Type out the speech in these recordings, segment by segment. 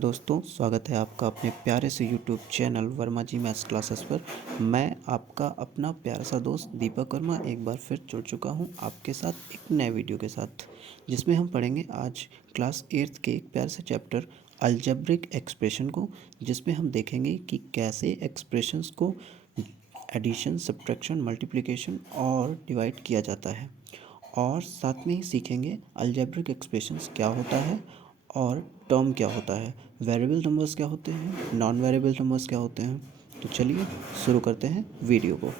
दोस्तों, स्वागत है आपका अपने प्यारे से यूट्यूब चैनल वर्मा जी मैथ्स क्लासेस पर। मैं आपका अपना प्यारा सा दोस्त दीपक वर्मा एक बार फिर जुड़ चुका हूं आपके साथ एक नए वीडियो के साथ, जिसमें हम पढ़ेंगे आज क्लास 8th के एक प्यारे से चैप्टर अलजेब्रिक एक्सप्रेशन को, जिसमें हम देखेंगे कि कैसे एक्सप्रेशंस को एडिशन, सब्ट्रैक्शन, मल्टीप्लिकेशन और डिवाइड किया जाता है। और साथ में ही सीखेंगे अलजेब्रिक एक्सप्रेशंस क्या होता है और टर्म क्या होता है, वेरिएबल नंबर्स क्या होते हैं, नॉन वेरिएबल नंबर्स क्या होते हैं। तो चलिए शुरू करते हैं वीडियो को।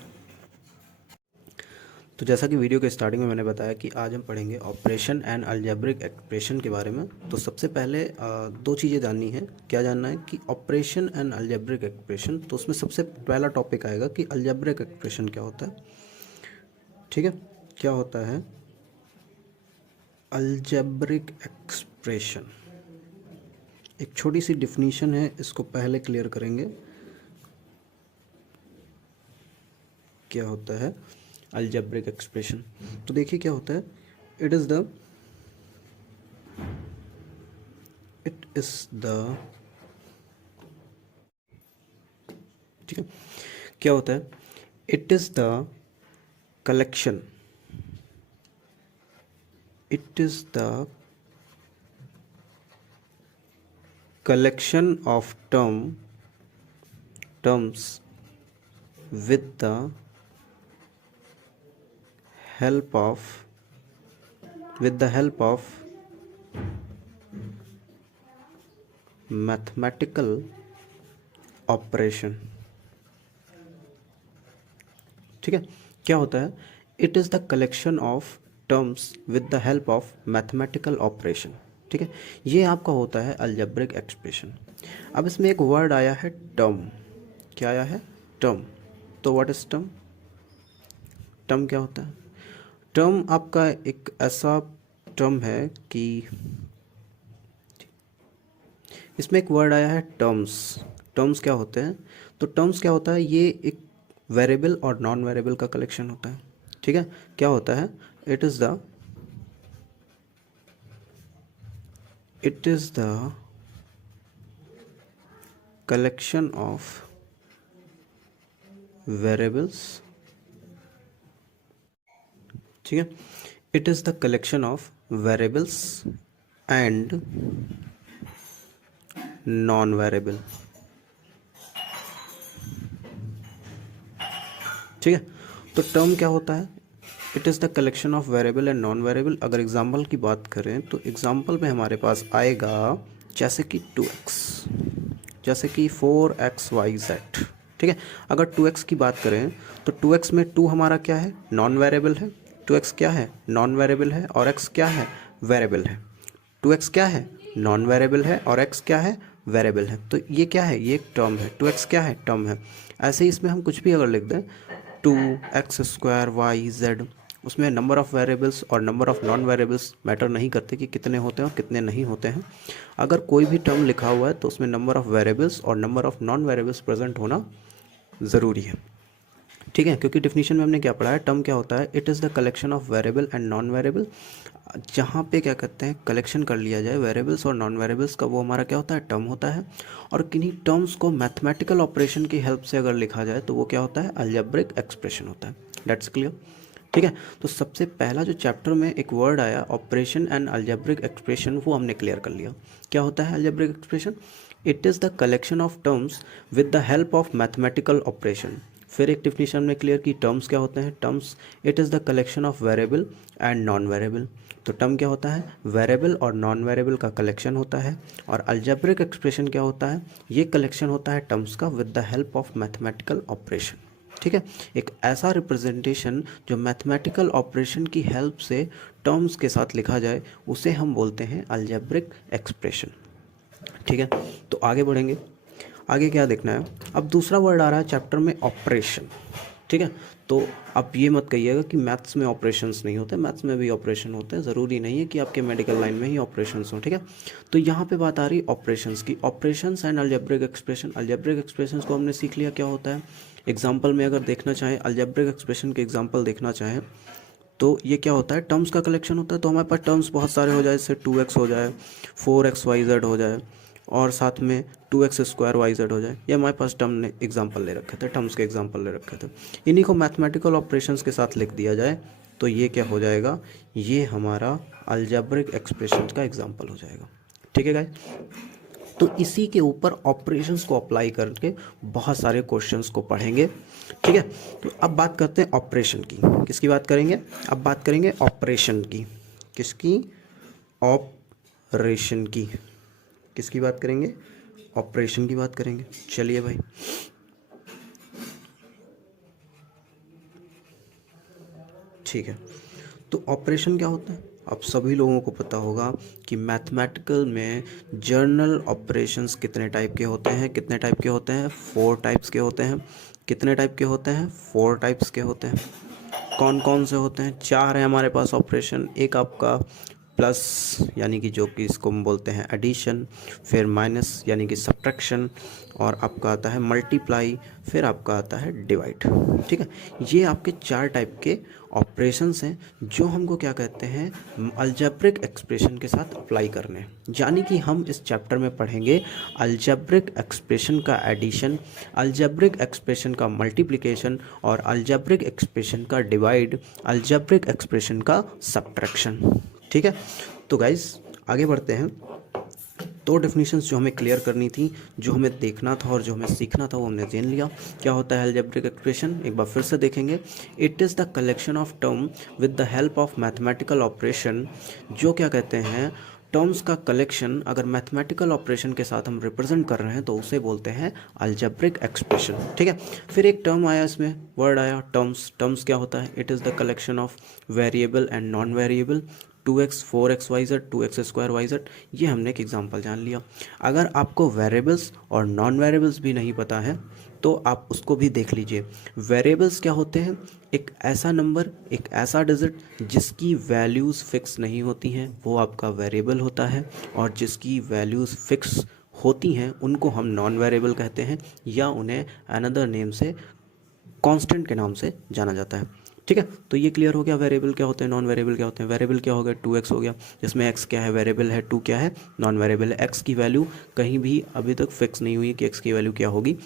तो जैसा कि वीडियो के स्टार्टिंग में मैंने बताया कि आज हम पढ़ेंगे ऑपरेशन एंड अलजेब्रिक एक्सप्रेशन के बारे में। तो सबसे पहले दो चीज़ें जाननी है। क्या जानना है कि ऑपरेशन एंड अलजेब्रिक एक्सप्रेशन, तो उसमें सबसे पहला टॉपिक आएगा कि अलजेब्रिक एक्सप्रेशन क्या होता है। ठीक है, क्या होता है अलजेब्रिक एक्सप्रेशन। एक छोटी सी डिफिनीशन है, इसको पहले क्लियर करेंगे। क्या होता है अलजेब्रिक एक्सप्रेशन? तो देखिए क्या होता है, इट इज़ द ठीक है, क्या होता है, it is the collection, it is the collection of terms with the help of mathematical operation। ठीक है, क्या होता है, it is the collection of terms with the help of mathematical operation. ठीक है, ये आपका होता है अलजेब्रिक एक्सप्रेशन। अब इसमें एक वर्ड आया है टर्म। क्या आया है? टर्म। तो व्हाट इज टर्म? टर्म क्या होता है? टर्म आपका एक ऐसा टर्म है कि इसमें एक वर्ड आया है टर्म्स। टर्म्स क्या होते हैं? तो टर्म्स क्या होता है, ये एक वेरिएबल और नॉन वेरिएबल का कलेक्शन होता है। ठीक है, क्या होता है, it is the collection of variables। ठीक है, it is the collection of variables and non variable. ठीक है, तो टर्म क्या होता है, it is the collection of variable and non variable. अगर एग्जाम्पल की बात करें तो एग्जाम्पल में हमारे पास आएगा जैसे कि 2x, जैसे कि 4xyz। ठीक है, अगर 2x की बात करें तो 2x में 2 हमारा क्या है, नॉन वेरिएबल है। 2x क्या है, नॉन वेरिएबल है, और x क्या है, वेरिएबल है। 2x क्या है, नॉन वेरिएबल है, और x क्या है, वेरिएबल है। तो ये क्या है, ये एक टर्म है। 2x क्या है, टर्म है। ऐसे ही इसमें हम कुछ भी अगर लिख दें 2x² y z, उसमें नंबर ऑफ़ वेरिएबल्स और number of non variables matter नहीं करते कि कितने होते हैं और कितने नहीं होते हैं। अगर कोई भी टर्म लिखा हुआ है तो उसमें नंबर ऑफ़ वेरिएबल्स और number of non variables present होना ज़रूरी है। ठीक है, क्योंकि डिफिनीशन में हमने क्या पढ़ा है, टर्म क्या होता है, it is the collection of variable and non variable. जहाँ पे क्या कहते हैं, कलेक्शन कर लिया जाए वेरिएबल्स और नॉन वेरिएबल्स का, वो हमारा क्या होता है, टर्म होता है। और किन्हीं टर्म्स को मैथमेटिकल ऑपरेशन की हेल्प से अगर लिखा जाए तो वो क्या होता है, अलजेब्रिक एक्सप्रेशन होता है। That's clear. ठीक है, तो सबसे पहला जो चैप्टर में एक वर्ड आया ऑपरेशन एंड अलजेब्रिक एक्सप्रेशन, वो हमने क्लियर कर लिया। क्या होता है algebraic expression? It is the collection of terms with the help of mathematical operation. फिर एक डिफिनीशन में क्लियर की टर्म्स क्या होते हैं। Terms, it is the collection of variable and non variable. तो टर्म क्या होता है, वेरिएबल और नॉन वेरिएबल का कलेक्शन होता है। और अलजेब्रिक एक्सप्रेशन क्या होता है, ये कलेक्शन होता है टर्म्स का with the help of mathematical operation. ठीक है, एक ऐसा रिप्रेजेंटेशन जो मैथमेटिकल ऑपरेशन की हेल्प से टर्म्स के साथ लिखा जाए, उसे हम बोलते हैं अलजेब्रिक एक्सप्रेशन। ठीक है, तो आगे बढ़ेंगे। आगे क्या देखना है, अब दूसरा वर्ड आ रहा है चैप्टर में, ऑपरेशन। ठीक है, तो आप ये मत कहिएगा कि मैथ्स में ऑपरेशंस नहीं होते, मैथ्स में भी ऑपरेशन होते हैं। ज़रूरी नहीं है कि आपके मेडिकल लाइन में ही ऑपरेशंस हों। ठीक है, तो यहाँ पे बात आ रही ऑपरेशंस की, operations and algebraic expression. Algebraic expressions को हमने सीख लिया क्या होता है। एग्जाम्पल में अगर देखना चाहें, अलजेब्रिक एक्सप्रेशन के एग्जाम्पल देखना चाहें तो ये क्या होता है, टर्म्स का कलेक्शन होता है। तो हमारे पास टर्म्स बहुत सारे हो जाए, जैसे 2x हो जाए, 4xyz हो जाए, और साथ में 2x² yz हो जाए। ये हमारे पास टर्म ने एग्जांपल ले रखे थे, टर्म्स के एग्जांपल ले रखे थे, इन्हीं को मैथमेटिकल ऑपरेशंस के साथ लिख दिया जाए तो ये क्या हो जाएगा, ये हमारा अलजेब्रिक एक्सप्रेशंस का एग्जांपल हो जाएगा। ठीक है गाइस, तो इसी के ऊपर ऑपरेशंस को अप्लाई करके बहुत सारे क्वेश्चंस को पढ़ेंगे। ठीक है, तो अब बात करते हैं ऑपरेशन की। किसकी बात करेंगे, अब बात करेंगे ऑपरेशन की। किसकी, ऑपरेशन की। किसकी बात करेंगे, ऑपरेशन की बात करेंगे। चलिए भाई, ठीक है, तो ऑपरेशन क्या होता है, अब सभी लोगों को पता होगा कि मैथमेटिकल में जर्नल ऑपरेशंस कितने टाइप के होते हैं, कितने टाइप के होते हैं, 4 टाइप्स के होते हैं। कितने टाइप के होते हैं, 4 टाइप्स के होते हैं। कौन कौन से होते हैं, 4 है हमारे पास ऑपरेशन। एक आपका प्लस यानी कि जो कि इसको हम बोलते हैं एडिशन, फिर माइनस यानी कि सब्ट्रैक्शन, और आपका आता है मल्टीप्लाई, फिर आपका आता है डिवाइड। ठीक है, ये आपके 4 टाइप के ऑपरेशंस हैं जो हमको क्या कहते हैं, अलजेब्रिक एक्सप्रेशन के साथ अप्लाई करने। यानी कि हम इस चैप्टर में पढ़ेंगे अलजेब्रिक एक्सप्रेशन का एडिशन, अलजेब्रिक एक्सप्रेशन का मल्टीप्लिकेशन, और अलजेब्रिक एक्सप्रेशन का डिवाइड, अलजेब्रिक एक्सप्रेशन का सब्ट्रैक्शन। ठीक है, तो गाइस आगे बढ़ते हैं। 2 डेफिनेशंस जो हमें क्लियर करनी थी, जो हमें देखना था और जो हमें सीखना था, वो हमने जान लिया। क्या होता है अलजेब्रिक एक्सप्रेशन, एक बार फिर से देखेंगे। It is the collection of term with the help of mathematical operation. जो क्या कहते हैं, टर्म्स का कलेक्शन अगर मैथमेटिकल ऑपरेशन के साथ हम रिप्रेजेंट कर रहे हैं तो उसे बोलते हैं अलजेब्रिक एक्सप्रेशन। ठीक है, फिर एक टर्म आया, इसमें वर्ड आया टर्म्स। टर्म्स क्या होता है, it is the collection of variable and non variable. 2x 4xyz 2x² yz, ये हमने एक एग्जांपल जान लिया। अगर आपको वेरिएबल्स और नॉन वेरिएबल्स भी नहीं पता है तो आप उसको भी देख लीजिए। वेरिएबल्स क्या होते हैं, एक ऐसा नंबर, एक ऐसा डिजिट जिसकी वैल्यूज़ फिक्स नहीं होती हैं, वो आपका वेरिएबल होता है। और जिसकी वैल्यूज़ फिक्स होती हैं उनको हम नॉन वेरिएबल कहते हैं, या उन्हें अनदर नेम से कांस्टेंट के नाम से जाना जाता है। ठीक है, तो ये क्लियर हो गया वेरिएबल क्या होते हैं, नॉन वेरिएबल क्या होते हैं। वेरिएबल क्या हो गया, 2x हो गया, जिसमें x क्या है, वेरिएबल है, 2 क्या है, नॉन वेरिएबल है। x की वैल्यू कहीं भी अभी तक फिक्स नहीं हुई कि x की वैल्यू क्या होगी,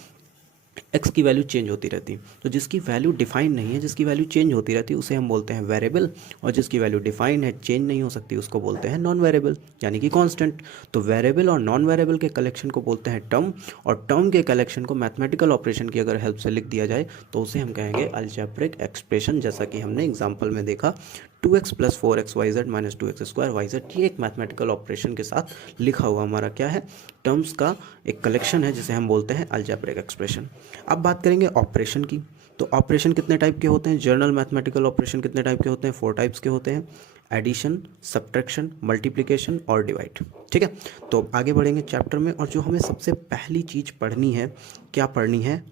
x की वैल्यू चेंज होती रहती है। तो जिसकी वैल्यू डिफाइन नहीं है, जिसकी वैल्यू चेंज होती रहती है, उसे हम बोलते हैं वेरिएबल। और जिसकी वैल्यू डिफाइन है, चेंज नहीं हो सकती, उसको बोलते हैं नॉन वेरिएबल यानी कि कांस्टेंट। तो वेरिएबल और नॉन वेरिएबल के कलेक्शन को बोलते हैं टर्म, और टर्म के कलेक्शन को मैथमेटिकल ऑपरेशन की अगर हेल्प से लिख दिया जाए तो उसे हम कहेंगे अलजेब्रिक एक्सप्रेशन। जैसा कि हमने एग्जाम्पल में देखा, 2x + 4xyz - 2x² yz, ये एक मैथमेटिकल ऑपरेशन के साथ लिखा हुआ हमारा क्या है, टर्म्स का एक कलेक्शन है, जिसे हम बोलते हैं अलजेब्रिक एक्सप्रेशन। अब बात करेंगे ऑपरेशन की। तो ऑपरेशन कितने टाइप के होते हैं, जर्नल मैथमेटिकल ऑपरेशन कितने टाइप के होते हैं, 4 टाइप्स के होते हैं, एडिशन, सब्ट्रैक्शन, मल्टीप्लिकेशन और डिवाइड। ठीक है, तो आगे बढ़ेंगे चैप्टर में। और जो हमें सबसे पहली चीज़ पढ़नी है, क्या पढ़नी है,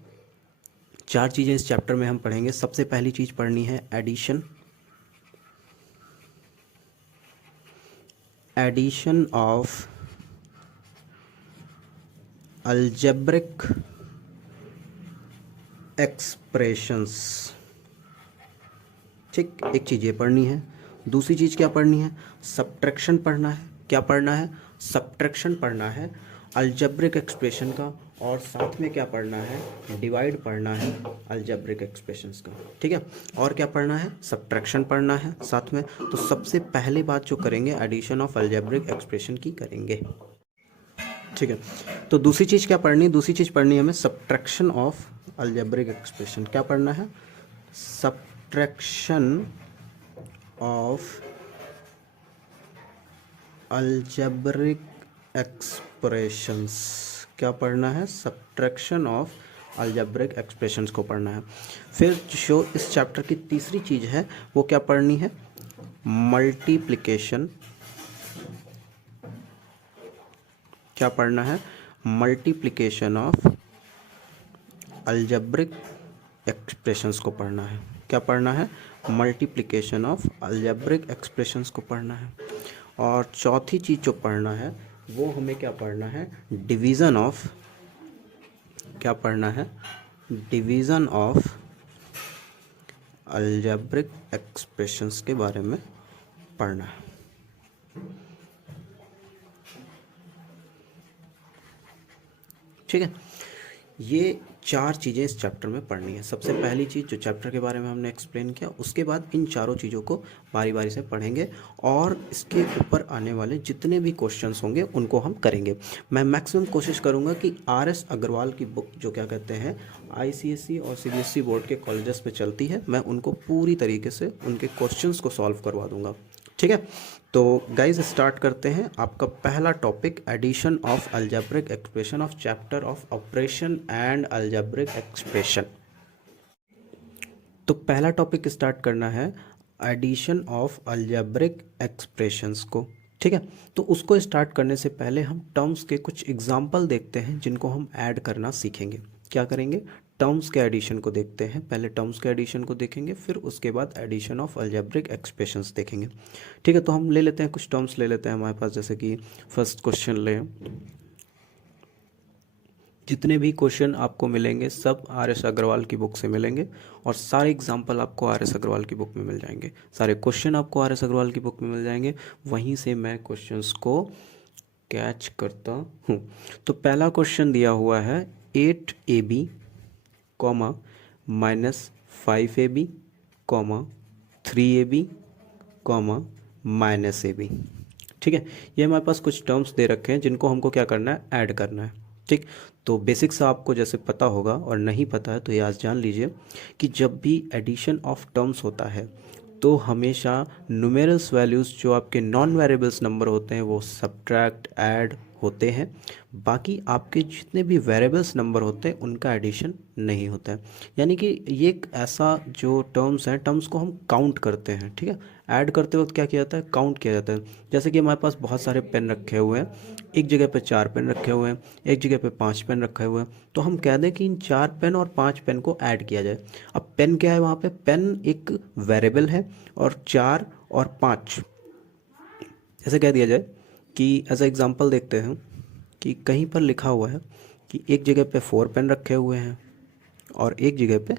4 चीज़ें इस चैप्टर में हम पढ़ेंगे। सबसे पहली चीज़ पढ़नी है addition, addition of algebraic expressions. ठीक, एक चीज़ ये पढ़नी है। दूसरी चीज़ क्या पढ़नी है, सब्ट्रैक्शन पढ़ना है। क्या पढ़ना है, सब्ट्रैक्शन पढ़ना है अलजेब्रिक एक्सप्रेशन का। और साथ में क्या पढ़ना है, डिवाइड पढ़ना है अलजेब्रिक एक्सप्रेशंस का। ठीक है, और क्या पढ़ना है, सब्ट्रैक्शन पढ़ना है साथ में। तो सबसे पहले बात जो करेंगे एडिशन ऑफ अलजेब्रिक एक्सप्रेशन की करेंगे। ठीक है, तो दूसरी चीज़ क्या पढ़नी है, दूसरी चीज़ पढ़नी है हमें सब्ट्रैक्शन ऑफ अलजेब्रिक एक्सप्रेशन। क्या पढ़ना है, सब्ट्रैक्शन ऑफ अलजेब्रिक एक्सप्रेशंस। क्या पढ़ना है, सब्ट्रैक्शन ऑफ अलजेब्रिक एक्सप्रेशंस को पढ़ना है। फिर जो इस चैप्टर की तीसरी चीज़ है वो क्या पढ़नी है, मल्टीप्लिकेशन। क्या पढ़ना है, मल्टीप्लिकेशन ऑफ अलजेब्रिक एक्सप्रेशंस को पढ़ना है। क्या पढ़ना है, मल्टीप्लिकेशन ऑफ अलजेब्रिक एक्सप्रेशंस को पढ़ना है। और चौथी चीज़ जो पढ़ना है वो हमें क्या पढ़ना है, डिवीज़न ऑफ, क्या पढ़ना है, डिवीज़न ऑफ अलजेब्रिक एक्सप्रेशंस के बारे में पढ़ना है। ठीक है, ये 4 चीज़ें इस चैप्टर में पढ़नी है। सबसे पहली चीज़ जो चैप्टर के बारे में हमने एक्सप्लेन किया, उसके बाद इन चारों चीज़ों को बारी बारी से पढ़ेंगे और इसके ऊपर आने वाले जितने भी क्वेश्चंस होंगे उनको हम करेंगे। मैं मैक्सिमम कोशिश करूंगा कि RS अग्रवाल की बुक जो क्या कहते हैं ICSE और CBSE बोर्ड के कॉलेजेस पे चलती है, मैं उनको पूरी तरीके से उनके क्वेश्चंस को सॉल्व करवा दूंगा। ठीक है, तो गाइज स्टार्ट करते हैं। आपका पहला topic addition of algebraic expression of chapter of operation and algebraic expression. तो पहला टॉपिक स्टार्ट करना है एडिशन ऑफ अलजेब्रिक एक्सप्रेशंस को। ठीक है, तो उसको स्टार्ट करने से पहले हम टर्म्स के कुछ एग्जाम्पल देखते हैं जिनको हम ऐड करना सीखेंगे। क्या करेंगे, टर्म्स के एडिशन को देखते हैं। पहले टर्म्स के एडिशन को देखेंगे, फिर उसके बाद एडिशन ऑफ अलजेब्रिक एक्सप्रेशंस देखेंगे। ठीक है, तो हम ले लेते हैं कुछ टर्म्स ले लेते हैं हमारे पास। जैसे कि फर्स्ट क्वेश्चन लें, जितने भी क्वेश्चन आपको मिलेंगे सब RS अग्रवाल की बुक से मिलेंगे और सारे एग्जाम्पल आपको RS अग्रवाल की बुक में मिल जाएंगे। सारे क्वेश्चन आपको RS अग्रवाल की बुक में मिल जाएंगे, वहीं से मैं क्वेश्चंस को कैच करता हूँ। तो पहला क्वेश्चन दिया हुआ है 8AB comma -5AB comma 3AB comma -AB। ठीक है, ये हमारे पास कुछ टर्म्स दे रखे हैं जिनको हमको क्या करना है, ऐड करना है। ठीक, तो बेसिक्स आपको जैसे पता होगा और नहीं पता है तो ये आज जान लीजिए कि जब भी एडिशन ऑफ टर्म्स होता है तो हमेशा न्यूमेरल्स वैल्यूज़ जो आपके नॉन वेरिएबल्स नंबर होते हैं वो सब्ट्रैक्ट ऐड होते हैं। बाकी आपके जितने भी वेरिएबल्स नंबर होते हैं उनका एडिशन नहीं होता है। यानी कि ये एक ऐसा जो टर्म्स हैं, टर्म्स को हम काउंट करते हैं। ठीक है, ऐड करते वक्त क्या किया जाता है, काउंट किया जाता है। जैसे कि हमारे पास बहुत सारे पेन रखे हुए हैं, एक जगह पे 4 पेन रखे हुए हैं, एक जगह पे 5 पेन रखे हुए हैं, तो हम कह दें कि इन 4 पेन और 5 पेन को ऐड किया जाए। अब पेन क्या है, वहाँ पे पेन एक वेरिएबल है और 4 और 5 ऐसे कह दिया जाए कि एज ए एग्जांपल देखते हैं कि कहीं पर लिखा हुआ है कि एक जगह पे 4 पेन रखे हुए हैं और एक जगह पे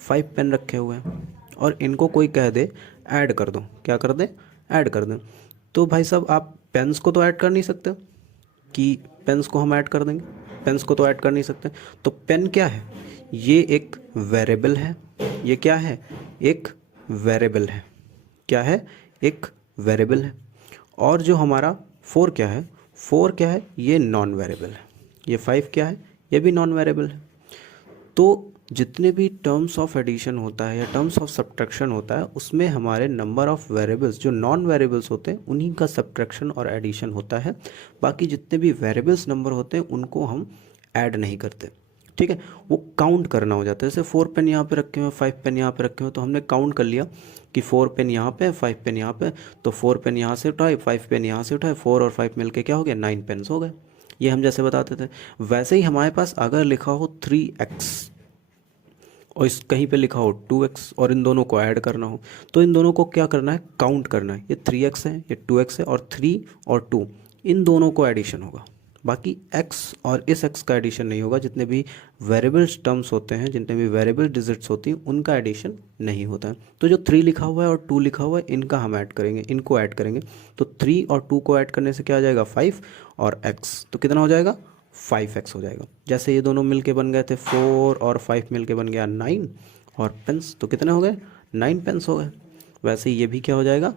5 पेन रखे हुए हैं और इनको कोई कह दे ऐड कर दो। क्या कर दे, ऐड कर दें। तो भाई साहब आप पेन्स को तो ऐड कर नहीं सकते कि पेन्स को हम ऐड कर देंगे, पेन्स को तो ऐड कर नहीं सकते। तो पेन क्या है, ये एक वेरिएबल है। ये क्या है, एक वेरिएबल है। क्या है, एक वेरिएबल है। और जो हमारा 4 क्या है, 4 क्या है, ये नॉन वेरिएबल है। ये 5 क्या है, ये भी नॉन वेरिएबल है। तो जितने भी टर्म्स ऑफ एडिशन होता है या टर्म्स ऑफ सब्ट्रैक्शन होता है उसमें हमारे नंबर ऑफ वेरिएबल्स जो नॉन वेरिएबल्स होते हैं उन्हीं का सब्ट्रैक्शन और एडिशन होता है। बाकी जितने भी वेरिएबल्स नंबर होते हैं उनको हम ऐड नहीं करते। ठीक है, वो काउंट करना हो जाता है। जैसे 4 पेन यहाँ पे रखे हुए हैं, 5 पेन यहाँ पे रखे हुए हैं, तो हमने काउंट कर लिया कि 4 पेन यहाँ पे, 5 पेन यहाँ पे, तो 4 पेन यहाँ से उठाए, 5 पेन यहाँ से उठाए, 4 और 5 मिलके क्या हो गया, 9 पेन्स हो गए। ये हम जैसे बताते थे। वैसे ही हमारे पास अगर लिखा हो 3x और इस कहीं पे लिखा हो 2x और इन दोनों को ऐड करना हो, तो इन दोनों को क्या करना है, काउंट करना है। ये 3x है, ये 2x है और 3 और 2 इन दोनों को एडिशन होगा। बाकी x और इस x का एडिशन नहीं होगा। जितने भी वेरिएबल टर्म्स होते हैं, जितने भी वेरिएबल डिजिट्स होती हैं, उनका एडिशन नहीं होता है। तो जो 3 लिखा हुआ है और 2 लिखा हुआ है इनका हम ऐड करेंगे, इनको ऐड करेंगे। तो 3 और 2 को ऐड करने से क्या आ जाएगा, 5 और x, तो कितना हो जाएगा, 5x हो जाएगा। जैसे ये दोनों मिलके बन गए थे 4 और 5 मिलके बन गया 9 और पेन्स, तो कितने हो गए, 9 पेन्स हो गए। वैसे ये भी क्या हो जाएगा,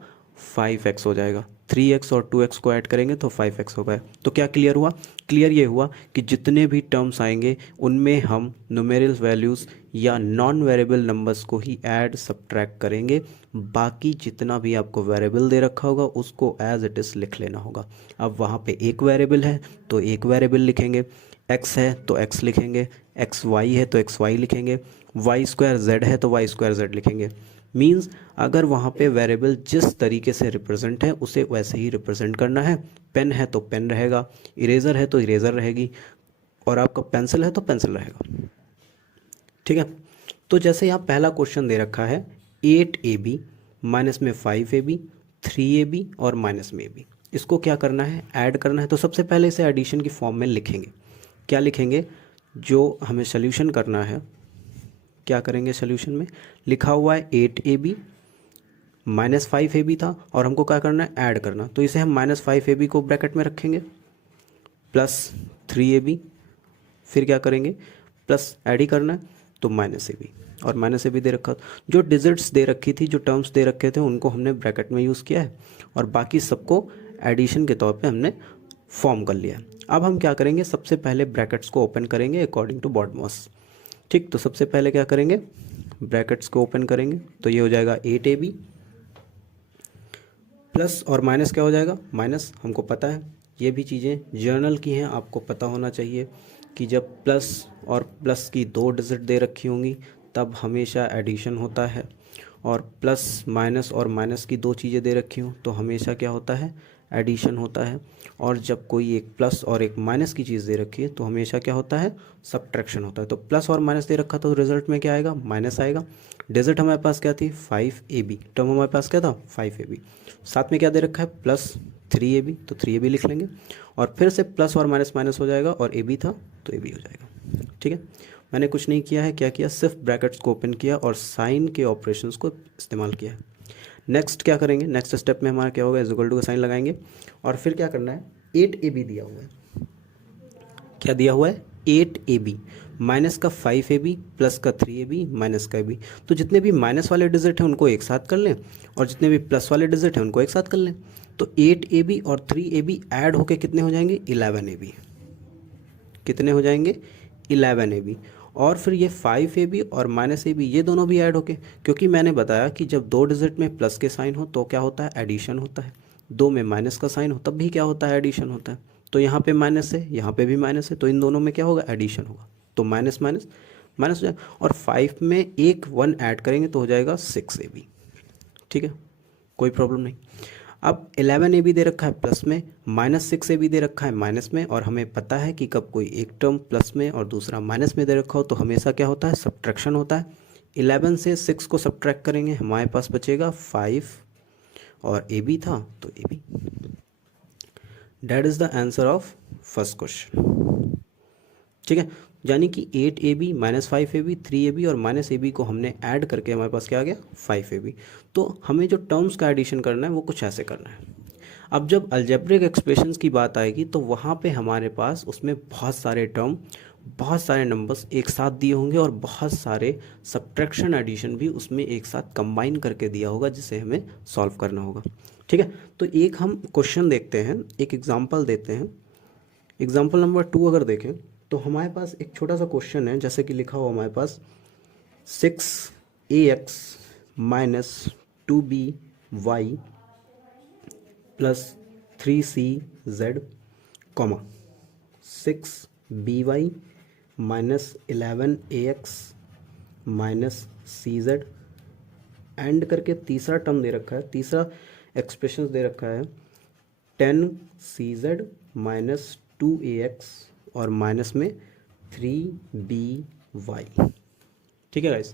5x हो जाएगा। 3x और 2x को ऐड करेंगे तो 5x हो गए। तो क्या क्लियर हुआ, क्लियर ये हुआ कि जितने भी टर्म्स आएंगे उनमें हम न्यूमेरल वैल्यूज़ या नॉन वेरिएबल नंबर्स को ही ऐड सब्ट्रैक्ट करेंगे। बाकी जितना भी आपको वेरिएबल दे रखा होगा उसको एज इट इज़ लिख लेना होगा। अब वहाँ पे एक वेरिएबल है तो एक वेरिएबल लिखेंगे, x है तो x लिखेंगे, एक्स वाई है तो एक्स वाई लिखेंगे, वाई स्क्वायर जेड है तो वाई स्क्वायर जेड लिखेंगे। मीन्स अगर वहाँ पे वेरिएबल जिस तरीके से रिप्रेजेंट है उसे वैसे ही रिप्रेजेंट करना है। पेन है तो पेन रहेगा, इरेज़र है तो इरेज़र रहेगी, और आपका पेंसिल है तो पेंसिल रहेगा। ठीक है, तो जैसे यहाँ पहला क्वेश्चन दे रखा है 8AB माइनस में 5AB 3AB और माइनस में AB, इसको क्या करना है, ऐड करना है। तो सबसे पहले इसे एडिशन की फॉर्म में लिखेंगे। क्या लिखेंगे, जो हमें सोल्यूशन करना है क्या करेंगे, सोल्यूशन में लिखा हुआ है 8AB माइनस 5AB था और हमको क्या करना है, ऐड करना। तो इसे हम -5AB को ब्रैकेट में रखेंगे प्लस 3AB, फिर क्या करेंगे, प्लस ऐड ही करना है, तो माइनस ए बी, और माइनस ए बी दे रखा, जो डिजिट्स दे रखी थी, जो टर्म्स दे रखे थे, उनको हमने ब्रैकेट में यूज़ किया है और बाकी सबको एडिशन के तौर पे हमने फॉर्म कर लिया है। अब हम क्या करेंगे, सबसे पहले ब्रैकेट्स को ओपन करेंगे अकॉर्डिंग टू बॉडमॉस। ठीक, तो सबसे पहले क्या करेंगे, ब्रैकेट्स को ओपन करेंगे, तो ये हो जाएगा 8ab प्लस और माइनस क्या हो जाएगा, माइनस, हमको पता है ये भी चीज़ें जर्नल की हैं, आपको पता होना चाहिए कि जब प्लस और प्लस की 2 डिजिट दे रखी होंगी तब हमेशा एडिशन होता है, और प्लस माइनस और माइनस की 2 चीज़ें दे रखी हों तो हमेशा क्या होता है, एडिशन होता है, और जब कोई एक प्लस और एक माइनस की चीज़ दे रखी है तो हमेशा क्या होता है, सब्ट्रैक्शन होता है। तो प्लस और माइनस दे रखा तो रिजल्ट में क्या आएगा, माइनस आएगा। डिजिट हमारे पास क्या थी, 5ab, टर्म हमारे पास क्या था, 5ab, साथ में क्या दे रखा है, प्लस 3ab, तो 3ab लिख लेंगे, और फिर से प्लस और माइनस माइनस हो जाएगा, और ab था तो ab हो जाएगा। ठीक है, मैंने कुछ नहीं किया है, क्या किया, सिर्फ ब्रैकेट्स को ओपन किया और साइन के ऑपरेशंस को इस्तेमाल किया है। नेक्स्ट क्या करेंगे, नेक्स्ट स्टेप में हमारा क्या होगा, इज इक्वल टू का साइन लगाएंगे, और फिर क्या करना है, 8ab दिया हुआ है, क्या दिया हुआ है, 8ab, माइनस का 5ab प्लस का 3ab माइनस का ab, तो जितने भी माइनस वाले डिजिट हैं उनको एक साथ कर लें और जितने भी प्लस वाले डिजिट हैं उनको एक साथ कर लें, तो 8ab और 3ab ऐड होके कितने हो जाएंगे, 11ab, कितने हो जाएंगे, 11ab, और फिर ये 5ab और माइनस ab ये दोनों भी ऐड होके, क्योंकि मैंने बताया कि जब 2 डिजिट में प्लस के साइन हो तो क्या होता है, एडिशन होता है, 2 में माइनस का साइन हो तब भी क्या होता है, एडिशन होता है। तो यहाँ पे माइनस है, यहाँ पे भी माइनस है, तो इन दोनों में क्या होगा, एडिशन होगा, तो माइनस माइनस माइनस हो जाएगा, और 5 में एक 1 ऐड करेंगे तो हो जाएगा 6ab। ठीक है, कोई प्रॉब्लम नहीं। अब 11ab दे रखा है प्लस में, माइनस 6ab दे रखा है माइनस में, और हमें पता है कि कब कोई एक टर्म प्लस में और दूसरा माइनस में दे रखा हो तो हमेशा क्या होता है, सब्ट्रैक्शन होता है। 11 से 6 को सब्ट्रैक्ट करेंगे, हमारे पास बचेगा 5, और ab था तो ab। That is the answer of first question. ठीक है, यानी कि 8ab माइनस 5ab 3ab और माइनस ab को हमने ऐड करके हमारे पास क्या आ गया, 5ab। तो हमें जो टर्म्स का एडिशन करना है वो कुछ ऐसे करना है। अब जब अलजेब्रिक एक्सप्रेशंस की बात आएगी तो वहाँ पे हमारे पास उसमें बहुत सारे टर्म, बहुत सारे नंबर्स एक साथ दिए होंगे और बहुत सारे सब्ट्रैक्शन एडिशन भी उसमें एक साथ कंबाइन करके दिया होगा जिसे हमें सॉल्व करना होगा। ठीक है, तो एक हम क्वेश्चन देखते हैं, एक एग्जाम्पल देते हैं। एग्जाम्पल नंबर 2 अगर देखें तो हमारे पास एक छोटा सा क्वेश्चन है, जैसे कि लिखा हुआ हमारे पास 6ax minus 2by plus 3cz comma 6by minus 11ax minus cz and करके तीसरा टर्म दे रखा है, तीसरा एक्सप्रेशन दे रखा है 10cz माइनस 2ax और माइनस में 3by। ठीक है गाइस,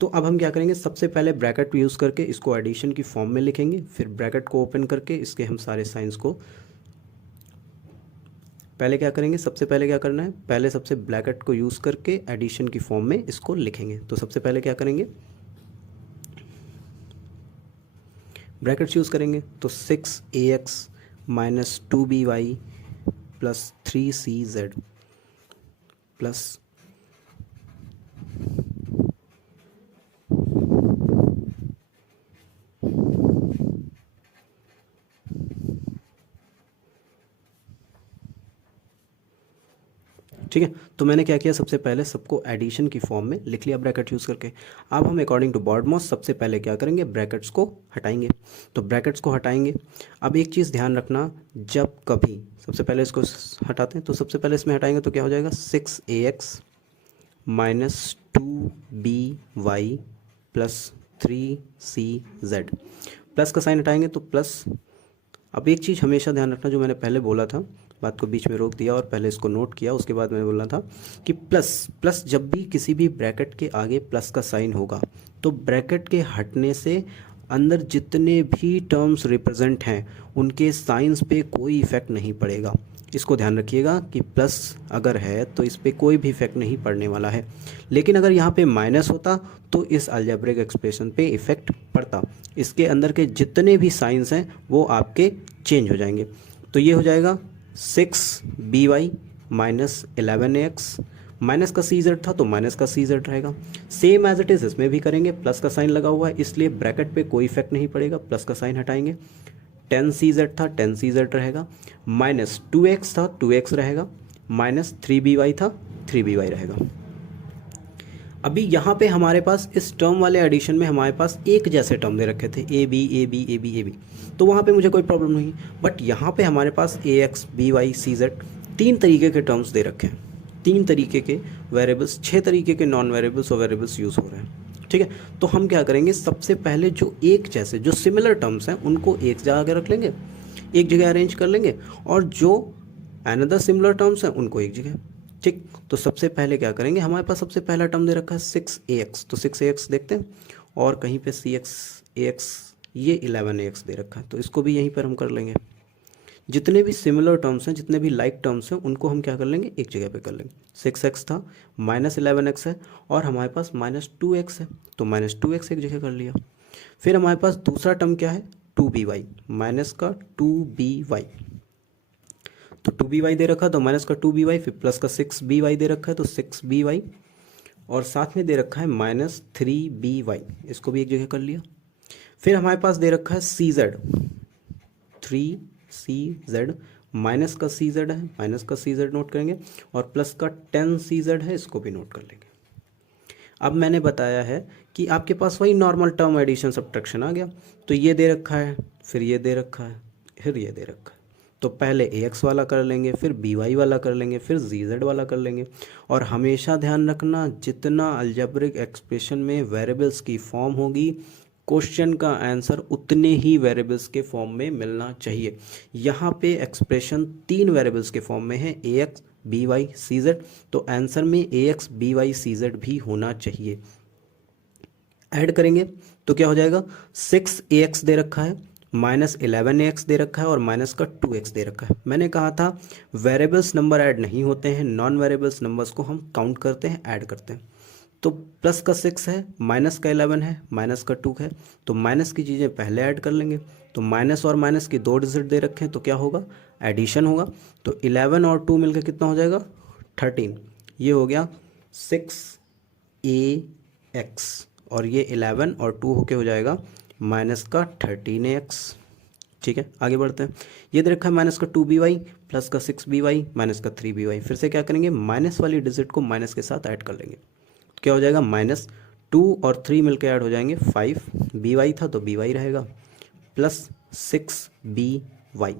तो अब हम क्या करेंगे, सबसे पहले ब्रैकेट यूज़ करके इसको एडिशन की फॉर्म में लिखेंगे, फिर ब्रैकेट को ओपन करके इसके हम सारे साइंस को पहले क्या करेंगे, सबसे पहले क्या करना है, पहले सबसे ब्रैकेट को यूज़ करके एडिशन की फॉर्म में इसको लिखेंगे। तो सबसे पहले क्या करेंगे, ब्रैकेट्स यूज़ करेंगे, तो 6ax minus 2by plus 3cz plus ठीक है। तो मैंने क्या किया, सबसे पहले सबको एडिशन की फॉर्म में लिख लिया ब्रैकेट यूज़ करके। अब हम अकॉर्डिंग टू बॉडमॉस सबसे पहले क्या करेंगे, ब्रैकेट्स को हटाएंगे। तो ब्रैकेट्स को हटाएंगे। अब एक चीज़ ध्यान रखना, जब कभी सबसे पहले इसको हटाते हैं तो सबसे पहले इसमें हटाएंगे तो क्या हो जाएगा, 6ax minus 2by plus 3cz, plus का साइन हटाएंगे तो प्लस। अब एक चीज़ हमेशा ध्यान रखना, जो मैंने पहले बोला था, बात को बीच में रोक दिया और पहले इसको नोट किया, उसके बाद मैंने बोलना था कि प्लस जब भी किसी भी ब्रैकेट के आगे प्लस का साइन होगा तो ब्रैकेट के हटने से अंदर जितने भी टर्म्स रिप्रेजेंट हैं उनके साइंस पे कोई इफ़ेक्ट नहीं पड़ेगा। इसको ध्यान रखिएगा कि प्लस अगर है तो इस पर कोई भी इफेक्ट नहीं पड़ने वाला है, लेकिन अगर यहाँ पे माइनस होता तो इस अलजेब्रिक एक्सप्रेशन पे इफेक्ट पड़ता। इसके अंदर के जितने भी साइंस हैं वो आपके चेंज हो जाएंगे। तो ये हो जाएगा 6by माइनस 11x, माइनस का सी जेड था तो माइनस का सी जेड रहेगा। सेम एज इट इज़ इसमें भी करेंगे, प्लस का साइन लगा हुआ है इसलिए ब्रैकेट पे कोई इफेक्ट नहीं पड़ेगा, प्लस का साइन हटाएंगे। 10 CZ था 10 CZ रहेगा, माइनस 2x था 2x रहेगा, माइनस 3by था 3by रहेगा। अभी यहाँ पे हमारे पास इस टर्म वाले एडिशन में हमारे पास एक जैसे टर्म दे रखे थे A B A B A B A B, तो वहाँ पे मुझे कोई प्रॉब्लम नहीं। बट यहाँ पे हमारे पास a x b y c z तीन तरीके के टर्म्स दे रखे हैं, तीन तरीके के वेरिएबल्स, 6 तरीके के नॉन वेरिएबल्स और वेरिएबल्स यूज़ हो रहे हैं। ठीक है, तो हम क्या करेंगे, सबसे पहले जो एक जैसे जो सिमिलर टर्म्स हैं उनको एक जगह रख लेंगे, एक जगह अरेंज कर लेंगे, और जो अनदर सिमिलर टर्म्स हैं उनको एक जगह। ठीक, तो सबसे पहले क्या करेंगे, हमारे पास सबसे पहला टर्म दे रखा है 6ax, तो 6ax देखते हैं, और कहीं पे cx ax, ये 11ax दे रखा है, तो इसको भी यहीं पर हम कर लेंगे। जितने भी सिमिलर टर्म्स हैं, जितने भी लाइक टर्म्स हैं, उनको हम क्या कर लेंगे, एक जगह पे कर लेंगे। 6x था, माइनस 11x है, और हमारे पास माइनस 2x है, तो माइनस 2x एक जगह कर लिया। फिर हमारे पास दूसरा टर्म क्या है, 2by, माइनस का 2by, तो 2by दे रखा है तो माइनस का 2by, फिर प्लस का 6by दे रखा है तो 6by, और साथ में दे रखा है माइनस 3by, इसको भी एक जगह कर लिया। फिर हमारे पास दे रखा है cz, 3cz, माइनस का cz है, माइनस का cz नोट करेंगे, और प्लस का 10cz है, इसको भी नोट कर लेंगे। अब मैंने बताया है कि आपके पास वही नॉर्मल टर्म एडिशन सब्ट्रैक्शन आ गया, तो ये दे रखा है, फिर ये दे रखा है, फिर ये दे रखा है, तो पहले ax वाला कर लेंगे, फिर by वाला कर लेंगे, फिर gz वाला कर लेंगे। और हमेशा ध्यान रखना, जितना अलजेब्रिक एक्सप्रेशन में वेरिएबल्स की फॉर्म होगी, क्वेश्चन का आंसर उतने ही वेरिएबल्स के फॉर्म में मिलना चाहिए। यहाँ पे एक्सप्रेशन 3 वेरिएबल्स के फॉर्म में है, ax by cz, तो आंसर में ax by cz भी होना चाहिए। ऐड करेंगे तो क्या हो जाएगा, 6ax दे रखा है, माइनस 11ax दे रखा है, और माइनस का 2x दे रखा है। मैंने कहा था वेरिएबल्स नंबर ऐड नहीं होते हैं, नॉन वेरिएबल्स नंबर्स को हम काउंट करते हैं, ऐड करते हैं। तो प्लस का 6 है, माइनस का 11 है, माइनस का 2 है, तो माइनस की चीज़ें पहले ऐड कर लेंगे। तो माइनस और माइनस की 2 डिजिट दे रखे हैं, तो क्या होगा, एडिशन होगा। तो 11 और 2 मिलकर कितना हो जाएगा, 13। ये हो गया 6ax, और ये 11 और 2 होके हो जाएगा माइनस का 13ax। ठीक है, आगे बढ़ते हैं। ये दे रखा है माइनस का 2by, प्लस का 6by, माइनस का 3by। फिर से क्या करेंगे, माइनस वाली डिजिट को माइनस के साथ ऐड कर लेंगे, तो क्या हो जाएगा, माइनस 2 और 3 मिलकर ऐड हो जाएंगे 5, by था तो by रहेगा, प्लस 6by।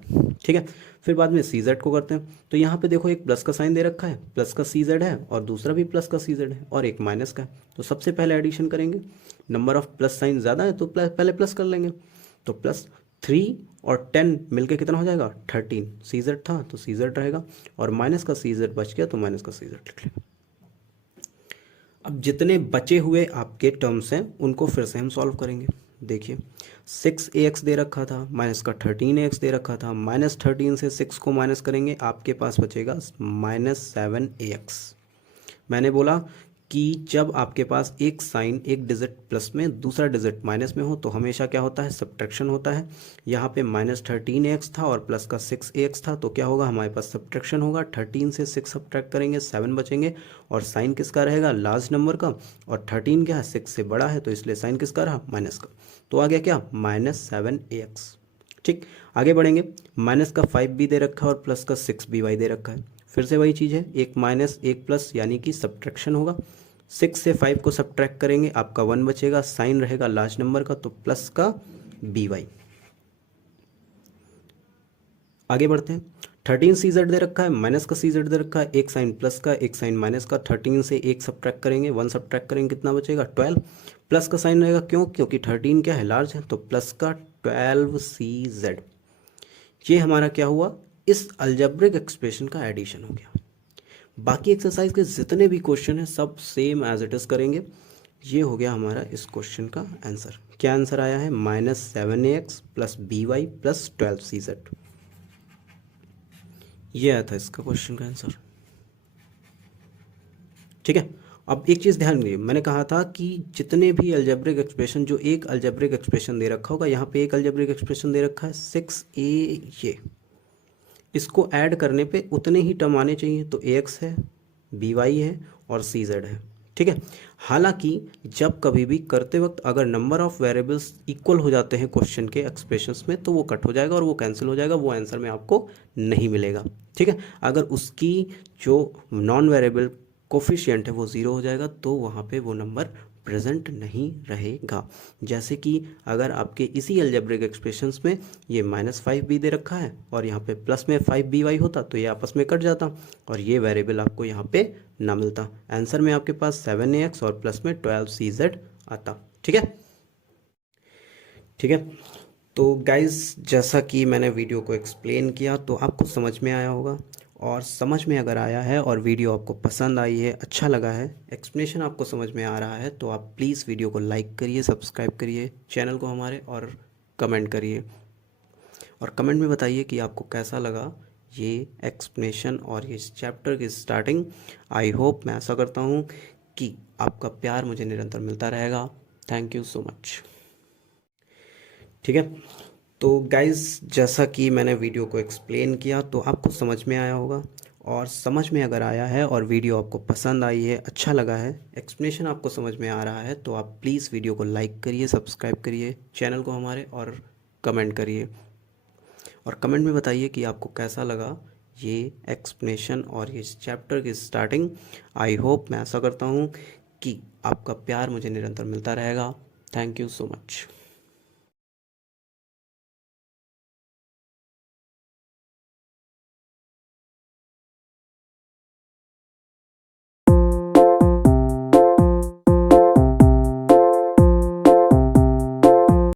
ठीक है, फिर बाद में cz को करते हैं। तो यहाँ पे देखो एक प्लस का साइन दे रखा है, प्लस का cz है, और दूसरा भी प्लस का cz है, और एक माइनस का है। तो सबसे पहले एडिशन करेंगे, नंबर ऑफ प्लस साइन ज़्यादा है तो पहले प्लस कर लेंगे। तो प्लस 3 और 10 मिलके कितना हो जाएगा, 13। cz था तो cz रहेगा, और माइनस का cz बच गया तो माइनस का cz लिख लेंगे। अब जितने बचे हुए आपके टर्म्स हैं उनको फिर से हम सॉल्व करेंगे। देखिए 6ax दे रखा था, माइनस का 13ax दे रखा था, माइनस 13 से 6 को माइनस करेंगे, आपके पास बचेगा माइनस 7ax। मैंने बोला कि जब आपके पास एक साइन एक डिजिट प्लस में दूसरा डिजिट माइनस में हो तो हमेशा क्या होता है, सब्ट्रैक्शन होता है। यहाँ पे माइनस 13ax था और प्लस का 6ax था, तो क्या होगा, हमारे पास सब्ट्रैक्शन होगा। 13 से 6 सब्ट्रैक्ट करेंगे, 7 बचेंगे, और साइन किसका रहेगा, लार्ज नंबर का, और 13 क्या है, 6 से बड़ा है, तो इसलिए साइन किसका रहा, माइनस का। तो आ गया क्या, माइनस 7ax। ठीक, आगे बढ़ेंगे। माइनस का 5b दे रखा है और प्लस का 6by दे रखा है। फिर से वही चीज़ है, एक माइनस एक प्लस, यानी कि सब्ट्रैक्शन होगा। 6 से 5 को सब्ट्रैक्ट करेंगे, आपका 1 बचेगा, साइन रहेगा लार्ज नंबर का, तो प्लस का by। आगे बढ़ते हैं। 13cz दे रखा है, माइनस का cz दे रखा है, एक साइन प्लस का एक साइन माइनस का। 13 से एक सब्ट्रैक्ट करेंगे, 1 सब्ट्रैक्ट करेंगे, कितना बचेगा, 12। प्लस का साइन रहेगा, क्यों, क्योंकि 13 क्या है, लार्ज है, तो प्लस का 12cz। ये हमारा क्या हुआ, इस अलजेब्रिक एक्सप्रेशन का एडिशन हो गया। बाकी एक्सरसाइज के जितने भी क्वेश्चन हैं सब सेम एज इट इज़ करेंगे। ये हो गया हमारा इस क्वेश्चन का आंसर। क्या आंसर आया है, minus 7ax plus by plus 12cz। ये आया था इसका क्वेश्चन का आंसर। ठीक है, अब एक चीज़ ध्यान दीजिए, मैंने कहा था कि जितने भी अलजेब्रिक एक्सप्रेशन, जो एक अलजेब्रिक एक्सप्रेशन दे रखा होगा, यहाँ पे एक अलजेब्रिक एक्सप्रेशन दे रखा है 6a, इसको ऐड करने पे उतने ही टर्म आने चाहिए, तो ए एक्स है, बी वाई है और सी जेड है। ठीक है। हालांकि जब कभी भी करते वक्त अगर नंबर ऑफ वेरिएबल्स इक्वल हो जाते हैं क्वेश्चन के एक्सप्रेशंस में, तो वो कट हो जाएगा और वो कैंसिल हो जाएगा, वो आंसर में आपको नहीं मिलेगा। ठीक है। अगर उसकी जो नॉन वेरिएबल कोफिशिएंट है वो ज़ीरो हो जाएगा, तो वहाँ पे वो नंबर प्रेजेंट नहीं रहेगा। जैसे कि अगर आपके इसी अलजेब्रिक एक्सप्रेशंस में ये -5b दे रखा है और यहाँ पे प्लस में 5by होता, तो ये आपस में कट जाता और ये वेरिएबल आपको यहाँ पे ना मिलता। आंसर में आपके पास 7ax और प्लस में 12cz आता। ठीक है। ठीक है। तो गाइज़, जैसा कि मैंने वीडियो को एक्सप्लेन किया तो आपको समझ में आया होगा, और समझ में अगर आया है और वीडियो आपको पसंद आई है, अच्छा लगा है, एक्सप्लेनेशन आपको समझ में आ रहा है, तो आप प्लीज़ वीडियो को लाइक करिए, सब्सक्राइब करिए चैनल को हमारे, और कमेंट करिए। और कमेंट में बताइए कि आपको कैसा लगा ये एक्सप्लेनेशन और ये चैप्टर की स्टार्टिंग। आई होप, मैं ऐसा करता हूँ कि आपका प्यार मुझे निरंतर मिलता रहेगा। Thank you so much. ठीक है। तो गाइज़, जैसा कि मैंने वीडियो को एक्सप्लेन किया तो आपको समझ में आया होगा, और समझ में अगर आया है और वीडियो आपको पसंद आई है, अच्छा लगा है, एक्सप्लेनेशन आपको समझ में आ रहा है, तो आप प्लीज़ वीडियो को लाइक करिए, सब्सक्राइब करिए चैनल को हमारे, और कमेंट करिए। और कमेंट में बताइए कि आपको कैसा लगा ये एक्सप्लेनेशन और ये चैप्टर की स्टार्टिंग। आई होप, मैं ऐसा करता हूँ कि आपका प्यार मुझे निरंतर मिलता रहेगा। Thank you so much.